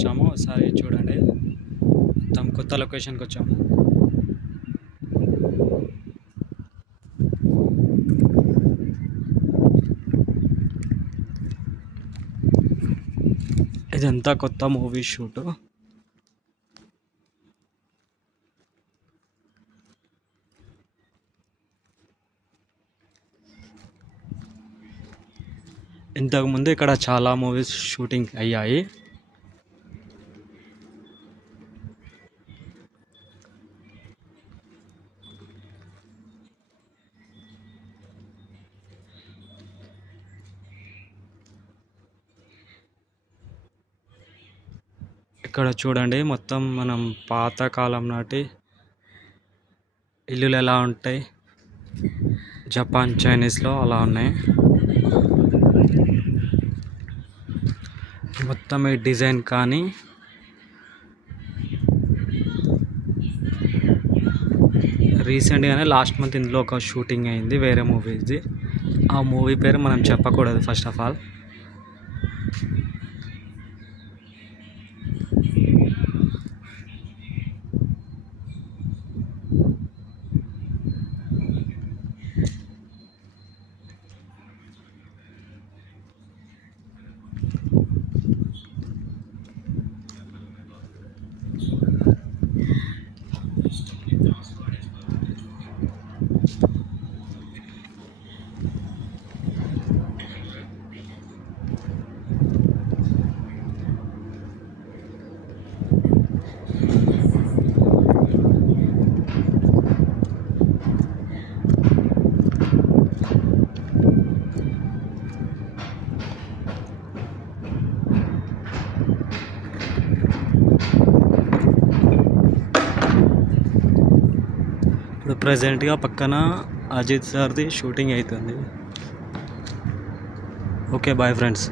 వచ్చాము. ఒకసారి చూడండి, మొత్తం కొత్త లొకేషన్కి వచ్చాము. ఇదంతా కొత్త మూవీ షూటు. ఇంతకుముందు ఇక్కడ చాలా మూవీస్ షూటింగ్ అయ్యాయి. ఇక్కడ చూడండి, మొత్తం మనం పాతకాలం నాటి ఇల్లులు ఎలా ఉంటాయి, జపాన్ చైనీస్లో అలా ఉన్నాయి. మొత్తం ఈ డిజైన్ కానీ రీసెంట్గానే లాస్ట్ మంత్ ఇందులో ఒక షూటింగ్ అయింది వేరే మూవీది. ఆ మూవీ పేరు మనం చెప్పకూడదు ఫస్ట్ ఆఫ్ ఆల్. ఇప్పుడు ప్రజెంట్గా పక్కన అజిత్ సార్ది షూటింగ్ అవుతుంది. Okay, bye friends.